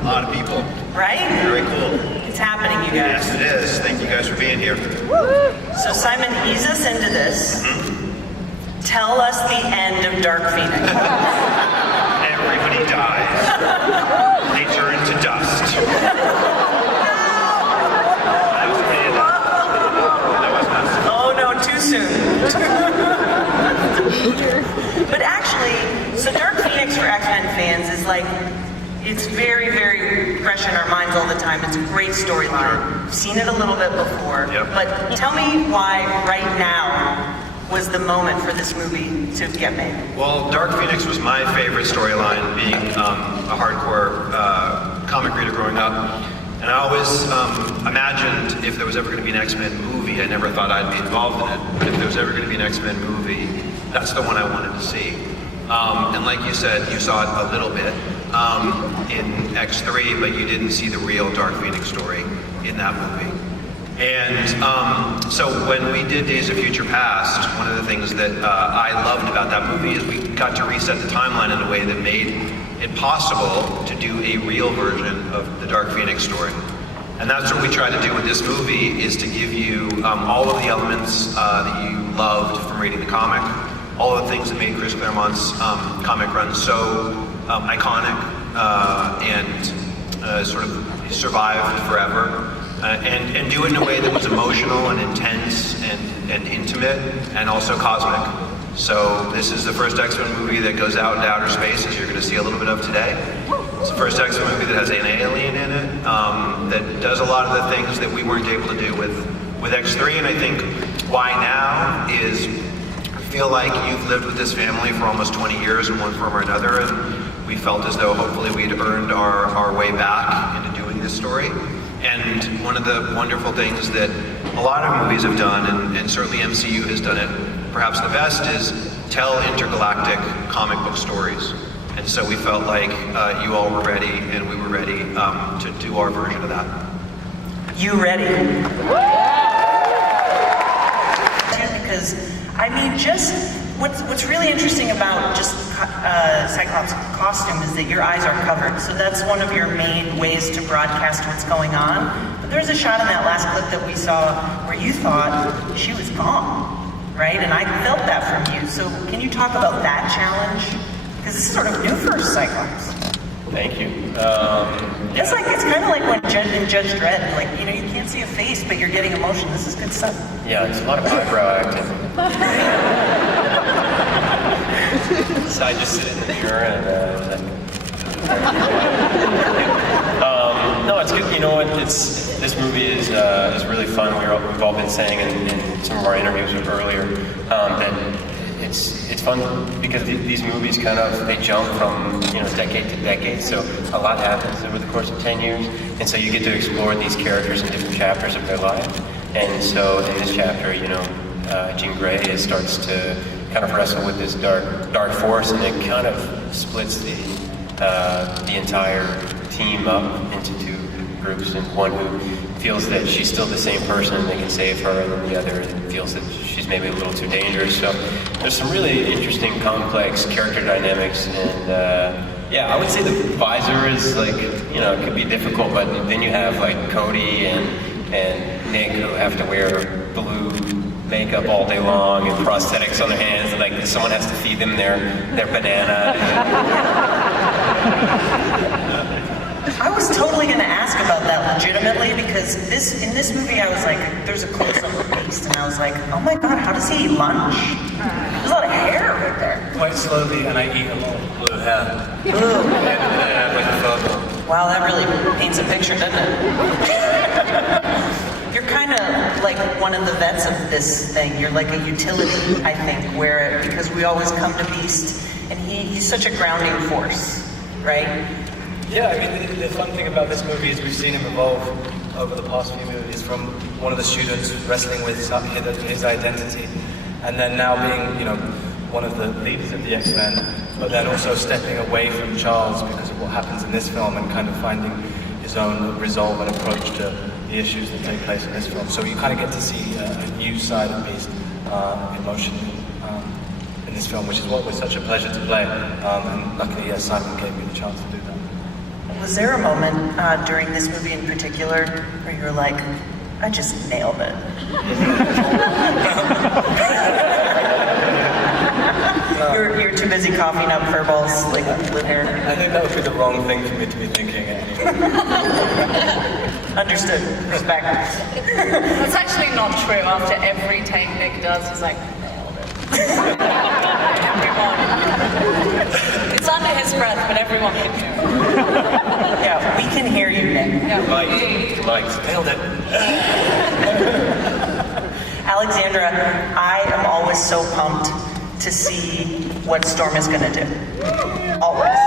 A lot of people. Right? Very cool. It's happening, you guys. Yes, it is. Thank you guys for being here. So Simon, ease us into this. Tell us the end of Dark Phoenix. Everybody dies. They turn to dust. Oh no, too soon. But actually, so Dark Phoenix for X-Men fans is like, it's very, very fresh in our minds all the time. It's a great storyline. I've seen it a little bit before. Yep. But tell me why right now was the moment for this movie to get made. Well, Dark Phoenix was my favorite storyline, being a hardcore comic reader growing up. And I always imagined if there was ever going to be an X-Men movie, I never thought I'd be involved in it, but if there was ever going to be an X-Men movie, that's the one I wanted to see. And like you said, you saw it a little bit in X3, but you didn't see the real Dark Phoenix story in that movie. And so when we did Days of Future Past, one of the things that I loved about that movie is we got to reset the timeline in a way that made it possible to do a real version of the Dark Phoenix story. And that's what we tried to do with this movie, is to give you all of the elements that you loved from reading the comic, all of the things that made Chris Claremont's comic run so iconic and sort of survived forever. And do it in a way that was emotional and intense and intimate and also cosmic. So this is the first X-Men movie that goes out into outer space, as you're going to see a little bit of today. It's the first X-Men movie that has an alien in it, that does a lot of the things that we weren't able to do with X3. And I think why now is I feel like you've lived with this family for almost 20 years in one form or another, and we felt as though hopefully we'd earned our way back into doing this story. And one of the wonderful things that a lot of movies have done, and certainly MCU has done it perhaps the best, is tell intergalactic comic book stories. And so we felt like you all were ready, and we were ready to do our version of that. You ready? Because, I mean, just what's really interesting about just Cyclops' costume is that your eyes are covered. So that's one of your main ways to broadcast what's going on. But there's a shot in that last clip that we saw where you thought she was gone, right? And I felt that from you. So can you talk about that challenge? Because this is sort of new for Cyclops. Thank you. It's kind of like when Judge Dredd, like, you know, you can't see a face, but you're getting emotion. This is good stuff. Yeah, it's a lot of eyebrow acting. So I just sit in the mirror and no, it's good. You know what? This movie is really fun. We've all been saying in some of our interviews earlier that it's fun because these movies kind of they jump from decade to decade. So a lot happens over the course of 10 years, and so you get to explore these characters in different chapters of their life. And so in this chapter, Jean Grey starts to kind of wrestle with this dark force, and it kind of splits the entire team up into two groups, and one who feels that she's still the same person and they can save her, and then the other feels that she's maybe a little too dangerous. So there's some really interesting, complex character dynamics, and I would say the visor is it could be difficult, but then you have like Kodi and Nick who have to wear blue makeup all day long and prosthetics on their hands, and like someone has to feed them their banana. I was totally going to ask about that legitimately, because in this movie I was like, there's a close-up of Beast, and I was like, oh my god, how does he eat lunch? There's a lot of hair right there. Quite slowly, and I eat a lot of blue hair. Wow, that really paints a picture, doesn't it? You're kind of like one of the vets of this thing. You're like a utility, I think, because we always come to Beast, and he's such a grounding force, right? Yeah, I mean, the fun thing about this movie is we've seen him evolve over the past few movies from one of the students wrestling with his identity, and then now being, one of the leaders of the X-Men, but then also stepping away from Charles because of what happens in this film and kind of finding his own resolve and approach to the issues that take place in this film. So you kind of get to see a new side of Beast emotionally in this film, which is what was such a pleasure to play. And luckily, Simon gave me the chance to do that. Was there a moment during this movie in particular where you were like, I just nailed it? You're too busy coughing up furballs like with hair. I think that would be the wrong thing for me to be thinking. Understood. Respect. That's actually not true. After every take Nick does, he's like, nailed it. Everyone. It's under his breath, but everyone can hear it. Yeah, we can hear you, Nick. Yeah. Mike's nailed it. Alexandra, I am always so pumped to see what Storm is going to do. Always.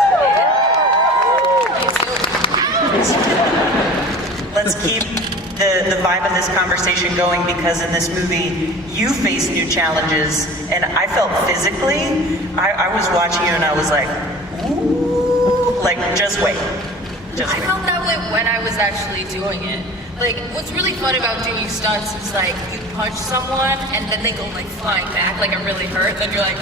Let's keep the vibe of this conversation going, because in this movie, you face new challenges, and I felt physically, I was watching you and I was like, ooh, like, just wait. Just I wait. felt that way when I was actually doing it. Like, what's really fun about doing stunts is like, you punch someone and then they go like flying back, like it really hurt, then you're like,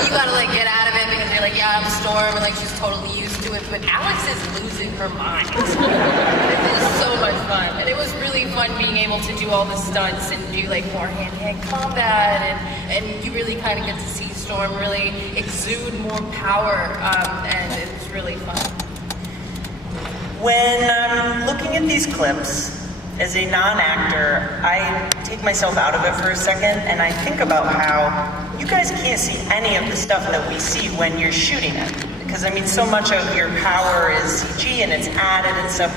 you gotta like get out of it because you're like, yeah, I'm Storm, and like she's totally used to it, but Alex is losing her mind. It is so much fun, and it was really fun being able to do all the stunts and do like more hand-to-hand combat, and you really kind of get to see Storm really exude more power, and it was really fun. When I'm looking at these clips, as a non-actor, I take myself out of it for a second and I think about how you guys can't see any of the stuff that we see when you're shooting it. Because I mean, so much of your power is CG and it's added and stuff.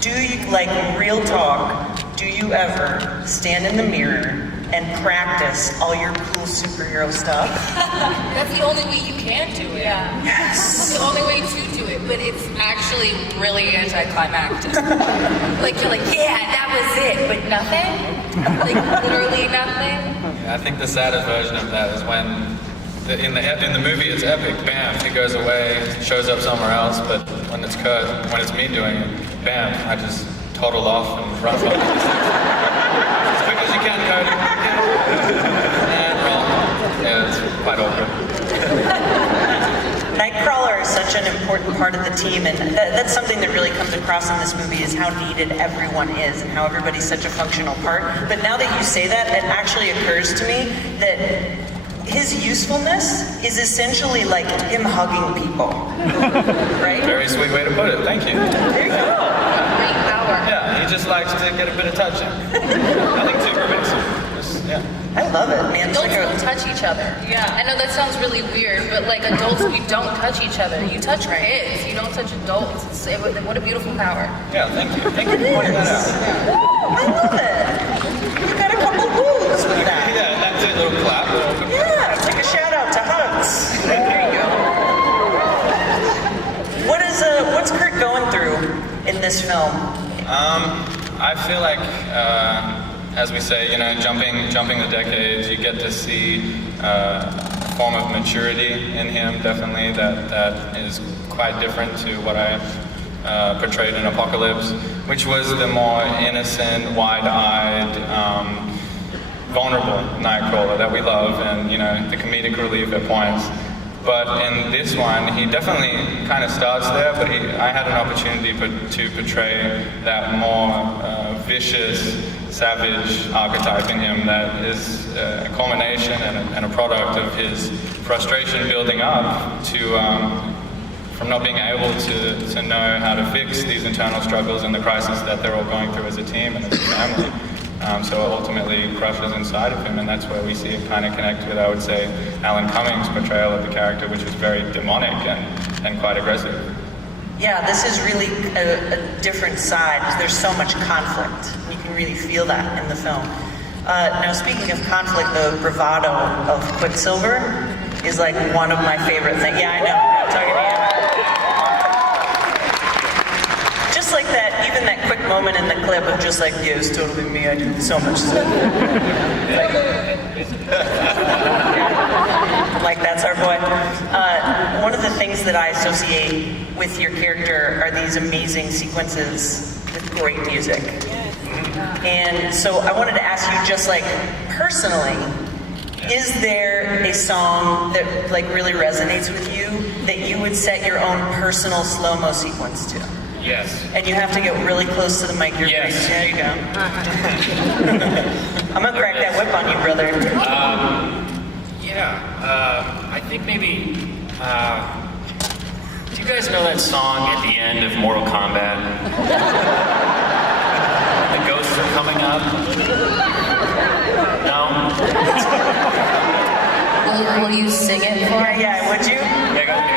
Do you, like, real talk, do you ever stand in the mirror and practice all your cool superhero stuff? That's the only way you can do it. Yeah. Yes! That's the only way to do it, but it's actually really anticlimactic. Like, you're like, yeah, that was it, but nothing? Like, literally nothing? Yeah, I think the saddest version of that is when, in the movie it's epic, bam, he goes away, shows up somewhere else, but when it's Kurt, when it's me doing it, bam, I just toddle off and run from it. As quick as you can, Cody. And roll. Yeah, it's quite awkward. Nightcrawler is such an important part of the team, and that's something that really comes across in this movie, is how needed everyone is and how everybody's such a functional part. But now that you say that, it actually occurs to me that his usefulness is essentially like him hugging people, right? Very sweet way to put it, thank you. There you go. Great power. Yeah, he just likes to get a bit of touching. Nothing too pervasive. Just, yeah. I love it, man. It's Adults like don't touch each other. Yeah. I know that sounds really weird, but like adults, we don't touch each other. You touch kids, you don't touch adults. What a beautiful power. Yeah, thank you. Thank you for pointing that out. I love it. You got a couple moves with that. Yeah, that's it, little clap. Yeah, it's like a shout out to hugs. There you go. What's Kurt going through in this film? I feel like, as we say, you know, jumping the decades, you get to see a form of maturity in him, definitely, that is quite different to what I portrayed in Apocalypse, which was the more innocent, wide-eyed, vulnerable Nightcrawler that we love, and, you know, the comedic relief at points. But in this one, he definitely kind of starts there, but I had an opportunity to portray that more vicious, savage archetype in him that is a culmination and a product of his frustration building up to from not being able to know how to fix these internal struggles and the crisis that they're all going through as a team and as a family. So it ultimately crushes inside of him, and that's where we see it kind of connect with, I would say, Alan Cummings' portrayal of the character, which is very demonic and quite aggressive. Yeah, this is really a different side. There's so much conflict. You can really feel that in the film. Now, speaking of conflict, the bravado of Quicksilver is like one of my favorite things. Yeah, I know. I'm talking to you. Just like that, even that quick moment in the clip of just like, yeah, it's totally me. I do so much stuff. Like, that's our boy. One of the things that I associate with your character are these amazing sequences with great music. And so I wanted to ask you, just like personally, Is there a song that like really resonates with you that you would set your own personal slow-mo sequence to? Yes. And you have to get really close to the mic. There you go. I'm gonna crack that whip on you, brother. I think maybe, do you guys know that song at the end of Mortal Kombat? The ghosts are coming up? No? Will you sing it for us? Yeah, would you? Yeah, go ahead.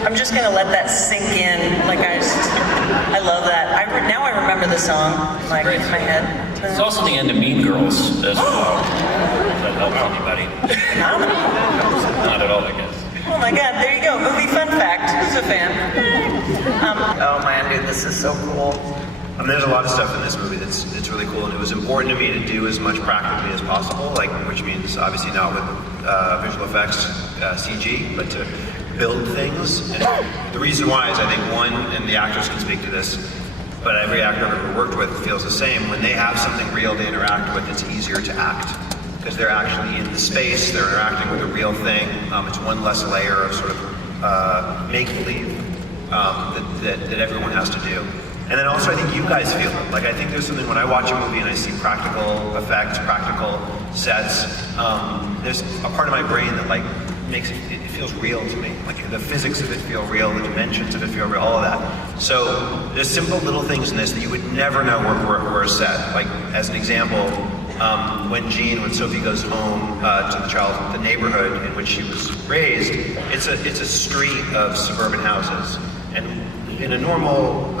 I'm just gonna let that sink in. Like I love that. Now I remember the song like in my head. It's also the end of Mean Girls as well. If that helps anybody. Not at all, I guess. Oh my god, there you go. Movie fun fact. Who's a fan? Oh man, dude, this is so cool. There's a lot of stuff in this movie that's really cool, and it was important to me to do as much practically as possible, like which means obviously not with visual effects, CG, but to build things. And the reason why is I think one, and the actors can speak to this, but every actor I've ever worked with feels the same. When they have something real to interact with, it's easier to act because they're actually in the space, they're interacting with a real thing. It's one less layer of sort of make-believe that everyone has to do. And then also I think you guys feel it. Like I think there's something when I watch a movie and I see practical effects, practical sets, there's a part of my brain that like makes it feels real to me. Like the physics of it feel real, the dimensions of it feel real, all of that. So there's simple little things in this that you would never know were a set. Like as an example, when Sophie goes home to the neighborhood in which she was raised, it's a street of suburban houses. And in a normal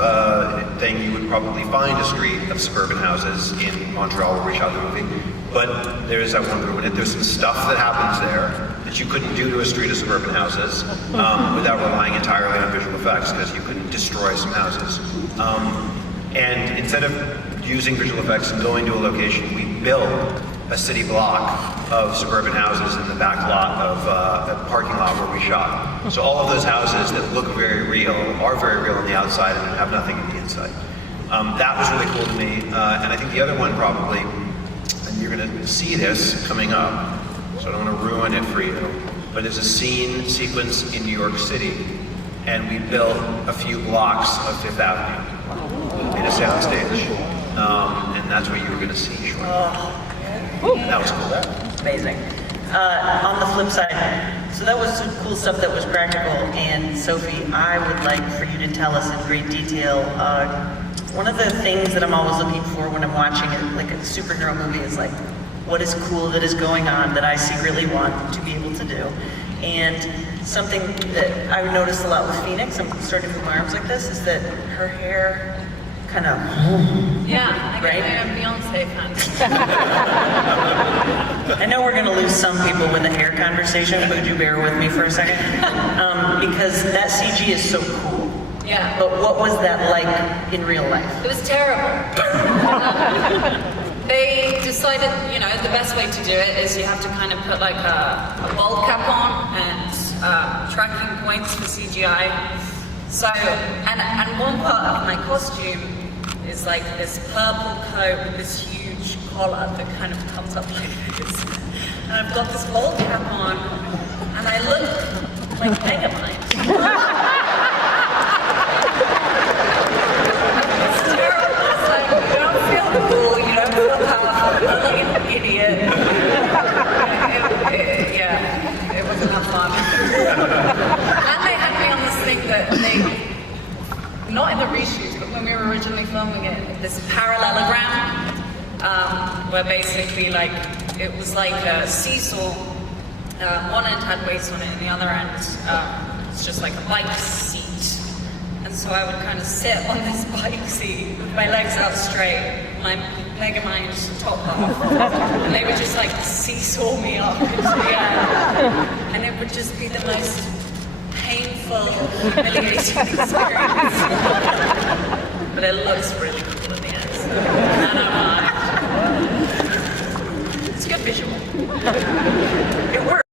thing, you would probably find a street of suburban houses in Montreal where we shot the movie. But there's, I won't ruin it, there's some stuff that happens there that you couldn't do to a street of suburban houses without relying entirely on visual effects because you couldn't destroy some houses. And instead of using visual effects and going to a location, we built a city block of suburban houses in the back lot of a parking lot where we shot. So all of those houses that look very real are very real on the outside and have nothing on the inside. That was really cool to me. And I think the other one probably, and you're gonna see this coming up, so I don't wanna ruin it for you, but there's a scene sequence in New York City, and we built a few blocks of Fifth Avenue in a soundstage. And that's what you were gonna see shortly. That was cool. Amazing. On the flip side, so that was some cool stuff that was practical. And Sophie, I would like for you to tell us in great detail. One of the things that I'm always looking for when I'm watching like a superhero movie is like, what is cool that is going on that I secretly want to be able to do. And something that I noticed a lot with Phoenix, I'm starting to put my arms like this, is that her hair kind of, Yeah, right? I'm Beyonce fan. I know we're going to lose some people with the hair conversation, but would you bear with me for a second? Because that CG is so cool. Yeah. But what was that like in real life? It was terrible. They decided, the best way to do it is you have to kind of put like a bald cap on and tracking points for CGI. So, and one part of my costume is like this purple coat with this huge collar that kind of comes up like this. And I've got this bald cap on, and I look like Megamind. It's terrible. It's like, you don't feel cool, you don't feel powerful, you look like an idiot. It wasn't that fun. And they had me on this thing that not in the reshoots, but when we were originally filming it, this parallelogram, where basically it was like a seesaw. One end had weights on it, and the other end it's just like a bike seat. And so I would kind of sit on this bike seat with my legs out straight, my Megamind top off, and they would just like seesaw me up into the air, and it would just be the most painful, humiliating experience. But it looks really